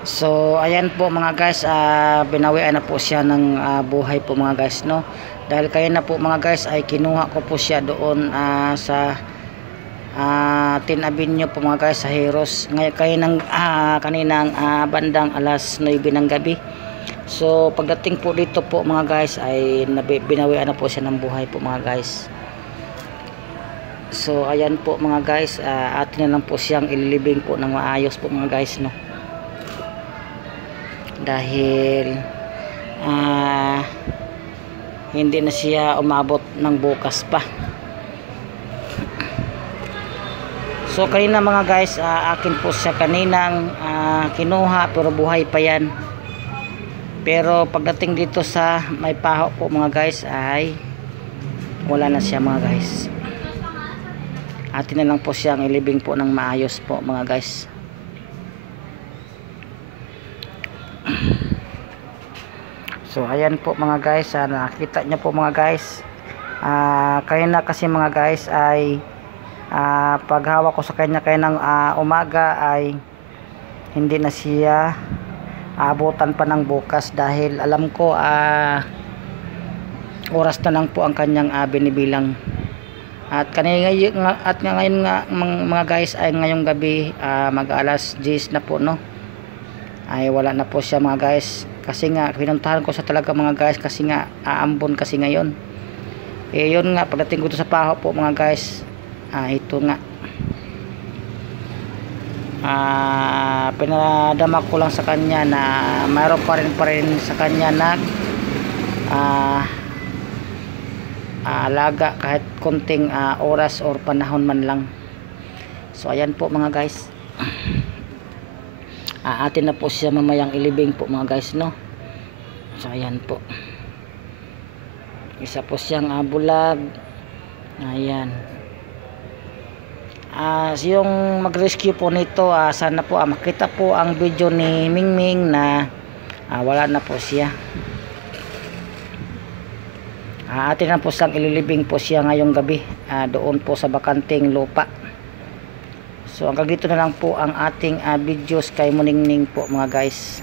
So ayan po mga guys, binawian na po siya ng buhay po mga guys, no. Dahil kaya na po mga guys ay kinuha ko po siya doon sa 10 Avenue po mga guys, sa Heros. Ngayon kaya ng kaninang bandang alas 9 ng gabi. So pagdating po dito po mga guys ay binawian na po siya ng buhay po mga guys. So ayan po mga guys, atin na lang po siyang ililibing po ng maayos po mga guys, no. Dahil hindi na siya umabot ng bukas pa. So kanina mga guys, akin po siya kaninang kinuha pero buhay pa yan. Pero pagdating dito sa may paho po mga guys ay wala na siya mga guys. Atin na lang po siyang ilibing po ng maayos po mga guys. So ayan po mga guys, nakita niyo po mga guys, kanina kasi mga guys ay paghawak ko sa kanya ng umaga ay hindi na siya abutan pa ng bukas, dahil alam ko oras na lang po ang kanyang binibilang. At ngayon nga mga guys ay ngayong gabi mag alas 10 na po, no, ay wala na po siya mga guys. Kasi nga pinuntahan ko sa talaga mga guys, kasi nga aambon kasi ngayon. Yun nga, pagdating ko sa paho po mga guys, ito nga, pinadama ko lang sa kanya na mayroon pa rin sa kanya na alaga kahit konting oras or panahon man lang. So ayan po mga guys, atin na po siya mamayang ilibing po mga guys, no. So ayan po, isa po siyang bulag. Ayan, yung mag-rescue po nito, sana po makita po ang video ni Mingming na wala na po siya. Atin na po siyang ililibing po siya ngayong gabi doon po sa bakanting lupa. So hanggang dito na lang po ang ating videos kay Muningning po mga guys.